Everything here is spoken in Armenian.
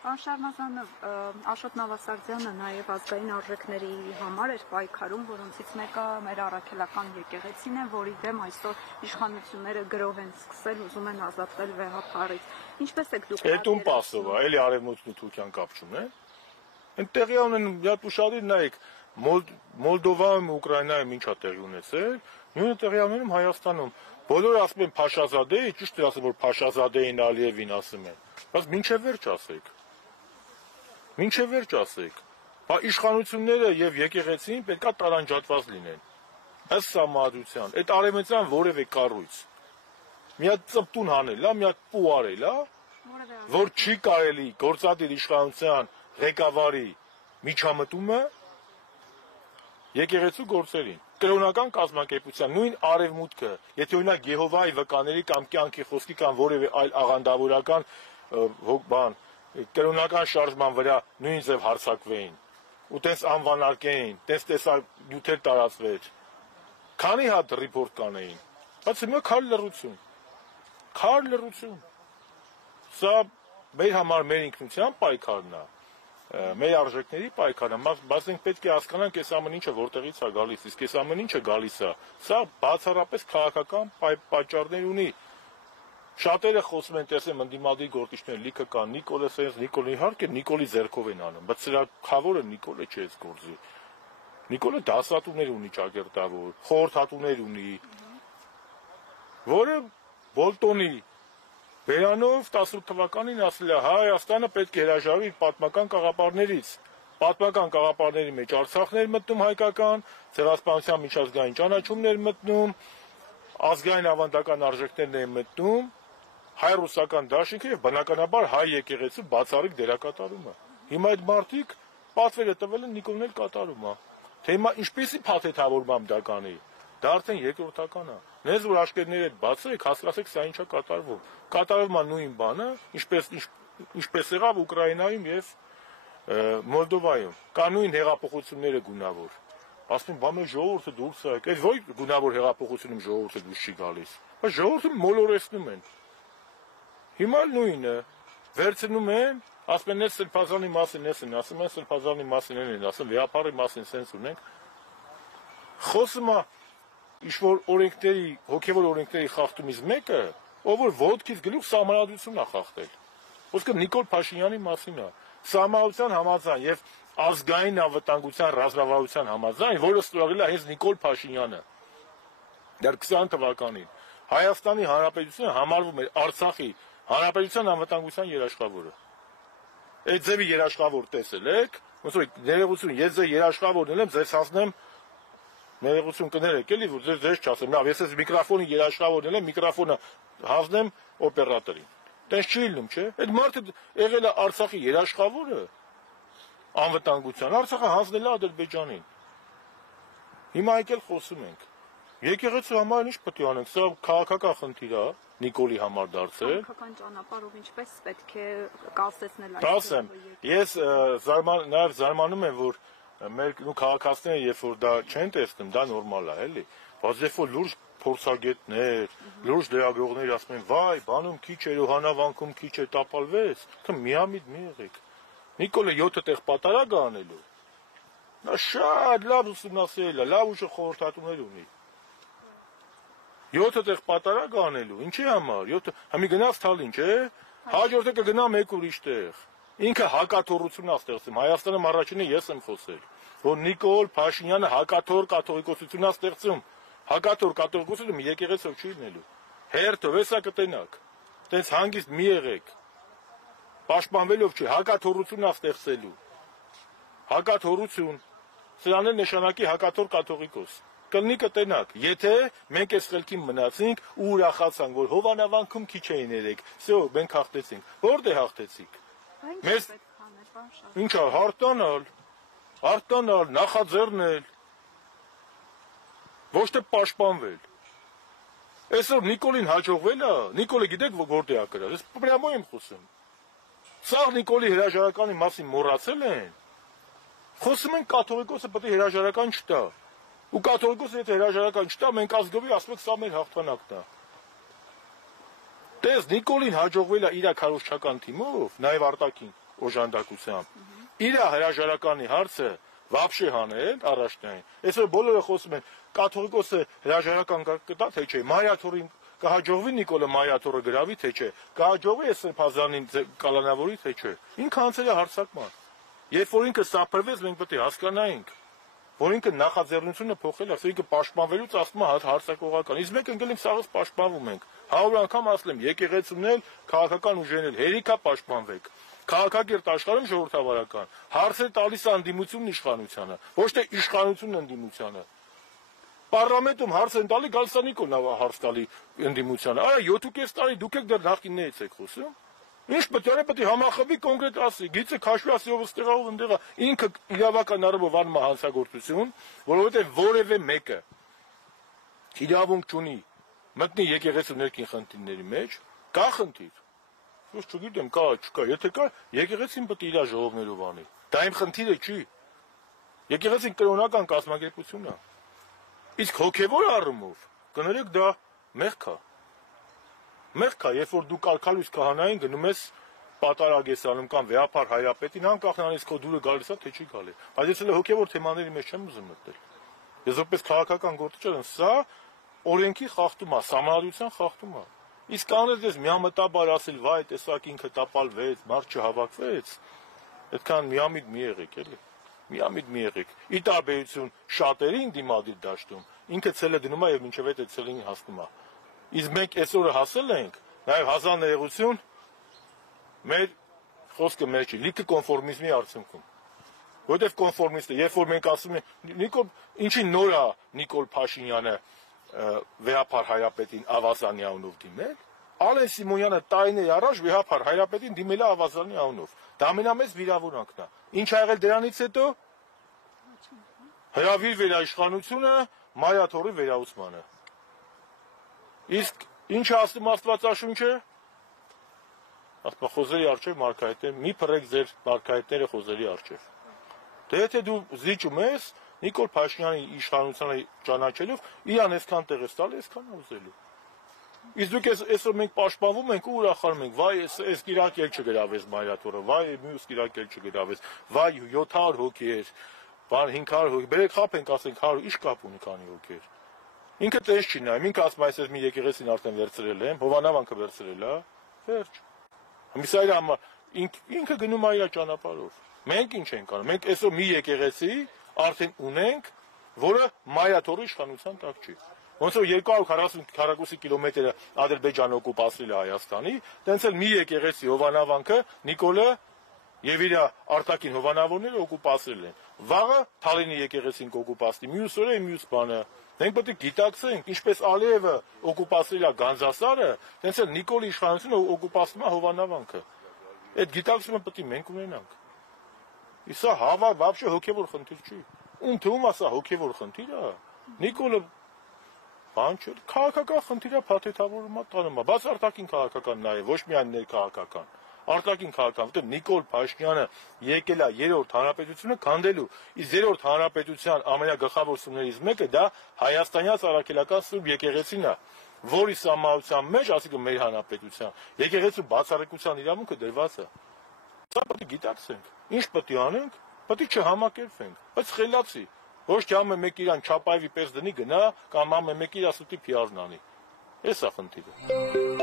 Պարոն Շարմազանով, Աշոտ Նավասարդյանը նաև ազգային արժեքների համար էր պայքարում, որոնցից մեկը մեր առաքելական եկեղեցին է, որի դեմ այսօր իշխանությունները գրով են սկսել, ուզում են ազատվել վեհապարից։ Ինչպես եք դուք Էտուն պասով է, էլի արևմուտքն ու Թուրքիան կապ չունեն։ Այնտեղի ունեն շատ ուշադիր նայեք, Մոլդովայում ու Ուկրաինայում ինչա տեղի ունեցել, նույնը տեղի ունենում Հայաստանում։ Բոլորը ասում են Փաշազադեի, ճիշտ է ասում, որ Փաշազադեին Ալիևին ասում են, բայց մինչև վերջ ասեք։ Մինչև վերջ ասեք։ Բա իշխանությունները եւ եկեղեցին պետքա տարանջատված լինեն։ Ըստ համադրության, այդ արևմտյան որևէ կառույց մի հատ ծպտուն հանել, մի հատ պու արել, որ չի կարելի գործադիր իշխանության ղեկավարի միջամտումը եկեղեցու գործերին, կրոնական կազմակերպության, նույն արևմուտքը, եթե օրինակ Եհովայի վկաների կամ կյանքի խոսքի կամ որևէ այլ աղանդավորական կրոնական շարժման վրա նույն ձև հարձակվեին, ու տես անվանարկեին, տես նյութեր տարածվեր, քանի հատ ռիպորտ կանեին, բայց հիմա քար լռություն, սա մեր համար մեր ինքնության պայքարն է, մեր արժեքների պայքարը, բայց մենք պետք է հասկանանք այս ամեն ինչը որտեղից է գալիս, իսկ այս ամեն ինչը գալիս է, սա բացառապես քաղաքական պատճառներ ունի։ Շատերը խոսում են, տեսեմ ընդդիմադիր գործիչներ լիքը կան, Նիկոլը սենց, Նիկոլը իհարկե Նիկոլի ձեռքով են անում, բայց սրա խավորը Նիկոլը չէ այս գործի։ Նիկոլը դասատուներ ունի ճակերտավոր, խորհրդատուներ ունի, որը Բոլտոնի Բերանով 18 թվականին ասել է Հայաստանը պետք է հրաժարվի իր պատմական կաղապարներից։ Պատմական կաղապարների մեջ Արցախներ մտնում հայկական, ցեղասպանության միջազգային ճանաչումներ մտնում, ազգային ավանդական արժեքներն են մտնում, հայ-ռուսական դաշինքը եւ բնականաբար հայ եկեղեցու բացառիկ դերակատարումը։ Հիմա այդ մարդիկ պատվերը տվել են Նիկոլն էլ կատարում է։ Թե հիմա ինչպեսի փաթեթավորմամբ դա կանի, դա արդեն երկրորդական է։ Նեզ որ աշկերտները բացեք, հասկացեք սա ինչա կատարվում։ Կատարվում է նույն բանը, ինչպես եղավ Ուկրաինայում եւ Մոլդովայում։ Կա նույն հեղափոխությունները գունավոր։ Ասում են, բա մեր ժողովուրդը դուրս է եկել, ոչ գունավոր հեղափոխությունում ժողովուրդը դուրս չի գալիս։ Բայց ժողովուրդը մոլորեցնում են։ Հիմա նույնը վերցնում են, ասում են, այս Սրբազանի մասին են, ասում են Սրբազանի մասին են, ասում վեհապարի մասին sense ունենք։ Խոսում է ինչ-որ օրենքների, հոգևոր օրենքների խախտումից մեկը, ով որ ոտքից գլուխ սահմանադրություն է խախտել։ Ոսկե Նիկոլ Փաշինյանի մասին է։ Սահմանադրության համաձայն եւ ազգային անվտանգության ռազմավարության համաձայն, որը ստորագրել է հենց Նիկոլ Փաշինյանը։ Դեռ 20 թվականին Հայաստանի Հանրապետությունը համարվում էր Արցախի Հանրապետության անվտանգության երաշխավորը։ Այդ ձևի երաշխավոր տեսել եք, ոնց որ ներողություն, ես ձեր երաշխավորն եմ, ձեզ հասնեմ ներողություն կներեք էլի, որ ձեզ չասեմ, լավ, ես այս միկրոֆոնի երաշխավորն եմ, միկրոֆոնը հանձնեմ օպերատորին։ Տես չի լինում, չէ՞։ Այդ մարդը եղել է Արցախի երաշխավորը անվտանգության, Արցախը հանձնել է Ադրբեջանին։ Հիմա եկել խոսում ենք։ Եկեղեցու համար ինչ պետք է անենք, սա քաղաքական խնդիր է, Նիկոլի համար դարձել։ Քաղաքական ճանապարհով ինչպես պետք է կասեցնել այս։ Ասեմ, ես նաև զարմանում եմ, որ մեր քաղաքացիները, երբ որ դա չեն տեսնում, դա նորմալ է, էլի։ Բայց երբ որ լուրջ փորձագետներ, լուրջ լրագրողներ ասում են, վայ, բանում քիչ էր, հանավանքում քիչ է տապալվեց, թե միամիտ մի եղեք։ Նիկոլը 7 տեղ պատարագ անելու։ Նա շատ լավ ուսումնասիրել է, լավ ուժը խորհրդատուներ ունի։ 7 տեղ պատարագ անելու, ինչի համար, 7 համի գնաց Թալին, չէ՞։ Հաջորդը կգնա մեկ ուրիշ տեղ։ Ինքը հակաթոռություն է ստեղծում, Հայաստանում առաջինը ես եմ խոսել, որ Նիկոլ Փաշինյանը հակաթոռ կաթողիկոսություն է ստեղծում, հակաթոռ կաթողիկոսությունը եկեղեցով չի լինելու, հերթով էսա կտենակ, տենց հանգիստ մի եղեք, պաշտպանվելով չի, հակաթոռություն է ստեղծելու, հակաթոռություն, սրանն է նշանակի հակաթոռ կաթողիկոս, կլինի կտենակ, եթե մենք այս խելքին մնացինք ու ուրախացանք, որ հովանավանքում քիչ էին երեք, սո մենք հաղթեցինք, որտե հաղթեցիք։ Մեզ ինչա հարտանալ, նախաձեռնել, ոչ թե պաշտպանվել։ Այսօր Նիկոլին հաջողվել է, Նիկոլը գիտեք որտե է գրած, ես պրամո եմ խոսում։ Սաղ Նիկոլի հրաժարականի մասին մոռացել են։ Խոսում են կաթողիկոսը պետք է հրաժարական չտա։ Ու կաթողիկոսը եթե հրաժարական չտա, մենք ազգովի ասում ենք սա մեր հաղթանակն է։ Տես Նիկոլին հաջողվել է իր քարոզչական թիմով, նաև արտաքին, օժանդակությամբ։ Իր հրաժարականի հարցը վաբշե հանել առաջնային։ Այսօր բոլորը խոսում են, կաթողիկոսը հրաժարական կտա թե չէ, Մարիաթորին կհաջողվի Նիկոլը Մարիաթորը գրավի թե չէ, կհաջողվի Սրբազանին կալանավորի թե չէ։ Ինքը անցել է հարձակման։ Երբ որ ինքը սափրվեց, մենք պետք է հասկանայինք, որ ինքը նախաձեռնությունը փոխել է, ինքը պաշտպանվելուց ասում է հարձակողական։ Իսկ մենք ընկել ենք սաղից պաշտպանվում ենք։ 100 անգամ ասել եմ, եկեղեցուն էլ, քաղաքական ուժերն էլ, հերիքա պաշտպանվեք։ Քաղաքակիրթ աշխարհում ժողովրդավարական հարցեր տալիս է ընդդիմությունն իշխանությանը, ոչ թե իշխանությունն ընդդիմությանը։ Պարլամենտում հարց են տալի, գալիս է Նիկոլն հարց տալի ընդդիմությանը։ Արա 7.5 տարի դուք եք դեռ նախկիններից եք խոսում։ Ինչ պետք է համախմբի կոնկրետ ասի, գիծը քաշվի ասի ով ստեղավ ընդեղա, ինքը իրավական առումով անում է հանցագործություն, որովհետև որևէ մեկը իրավունք չունի մտնի եկեղեցու ներքին խնդիրների մեջ, կա խնդիր։ Ոչ չգիտեմ, կա, չկա, եթե կա, եկեղեցին պետք է իր ժողովներով անի։ Դա իմ խնդիրը չի։ Եկեղեցին կրոնական կազմակերպություն է։ Իսկ հոգևոր առումով կներեք դա մեղք է։ Մեղք է, երբ որ դու կարգալույս քահանային գնում ես պատարագեսանում կամ վեհապար հայրապետին, անկախ նրանից քո դուրը գալիս է թե չի գալի։ Բայց ես էլ հոգևոր թեմաների մեջ չեմ ուզում մտնել։ Ես որպես քաղաքական գործիչ եմ, սա օրենքի խախտում է, սահմանադրության խախտում է։ Իսկ անես ես միամտաբար ասել, վայ, տեսակ ինքը տապալվեց, մարդ չհավաքվեց, այդքան միամիտ մի եղեք, էլի։ Միամիտ մի եղեք։ Ի տարբերություն շատերին դիմադիր դաշտում, ինքը ցելը դնում է եւ մինչեւ այդ ցելին հասնում է։ Իսկ մենք այսօրը հասել ենք, նաեւ հազար ներողություն, մեր խոսքը մեր չի, լիքը կոնֆորմիզմի արդյունքում։ Որտեւ կոնֆորմիստը, երբ որ մենք ասում ենք, Նիկոլ, ինչի նոր է Նիկոլ Փաշինյանը վեհապար հայրապետին Ավազանի անունով դիմել, Ալեն Սիմոնյանը տարիներ առաջ վեհապար հայրապետին դիմել է Ավազանի անունով։ Դա ամենամեծ վիրավորանքն է։ Ինչ ա եղել դրանից հետո։ Հրավիր վերաիշխանությունը Մարիաթորի վերահսկումը։ Իսկ ինչ է ասում Աստվածաշունչը։ Աստվածախոզերի արչև մարգարեներ, մի փռեք ձեր մարգարեները խոզերի արչև։ Դե եթե դու զիջում ես Նիկոլ Փաշինյանի իշխանությանը ճանաչելով, իրան այսքան տեղ ես տալի, այսքան ուզելու։ Իսկ դուք այսօր մենք պաշտպանվում ենք ու ուրախանում ենք, վայ, այս կիրակել չգրավեց Մարիաթորը, վայ, մյուս կիրակել չգրավեց, վայ, 700 հոգի էր, բան 500 հոգի, բերեք խափենք, ասենք 100, ի՞նչ կապ ունի քանի հոգի էր։ Ինքը տես չի նայում, ինքը ասում է, այսպես մի եկեղեցին արդեն վերցրել եմ, Հովանավանքը վերցրել է, վերջ։ Հիմա իր համար ինքը գնում է իր ճանապարհով։ Մենք ինչ ենք անում։ Մենք այսօր մի եկեղեցի արդեն ունենք, որը Մարիաթորի իշխանության տակ չի։ Ոնց որ 240 քառակուսի կիլոմետրը Ադրբեջանը օկուպացրել է Հայաստանի, տենց էլ մի եկեղեցի Հովանավանքը Նիկոլը եւ իր արտաքին հովանավորները օկուպացրել են։ Վաղը Թալինի եկեղեցին կօկուպացնի, մյուս օրը մյուս բանը։ Մենք պետք է գիտակցենք, ինչպես Ալիևը օկուպացրել է Գանձասարը, տենց էլ Նիկոլի իշխանությունը օկուպացնում է Հովանավանքը։ Այդ գիտակցումը պետք է մենք ունենանք։ Իսկ հավա вообще հոգևոր խնդիր չի։ Ում թվում է սա հոգևոր խնդիր է։ Նիկոլը բան չէ, քաղաքական խնդիր է, փաթեթավորումա տանում է, բայց արտաքին քաղաքական նաև, ոչ միայն ներքաղաքական։ Արտաքին քաղաքական, որտեղ Նիկոլ Փաշինյանը եկել է երրորդ հանրապետությունը քանդելու, իսկ երրորդ հանրապետության ամենագլխավոր սումներից մեկը դա հայաստանյան առաքելական Սուրբ եկեղեցին է, որի սահմանության մեջ, ասիկա մեր հանրապետության, եկեղեցու բացառիկության իրավունքը դրված է։ Սա պետք է գիտակցենք։ Ինչ պետք է անենք, պետք է չհամակերպվենք, բայց խելացի։ Ոչ թե ամեն մեկ իրան չապայվի պես դնի գնա, կամ ամեն մեկ իր ասուտի PR-ն անի։ Էս է խնդիրը։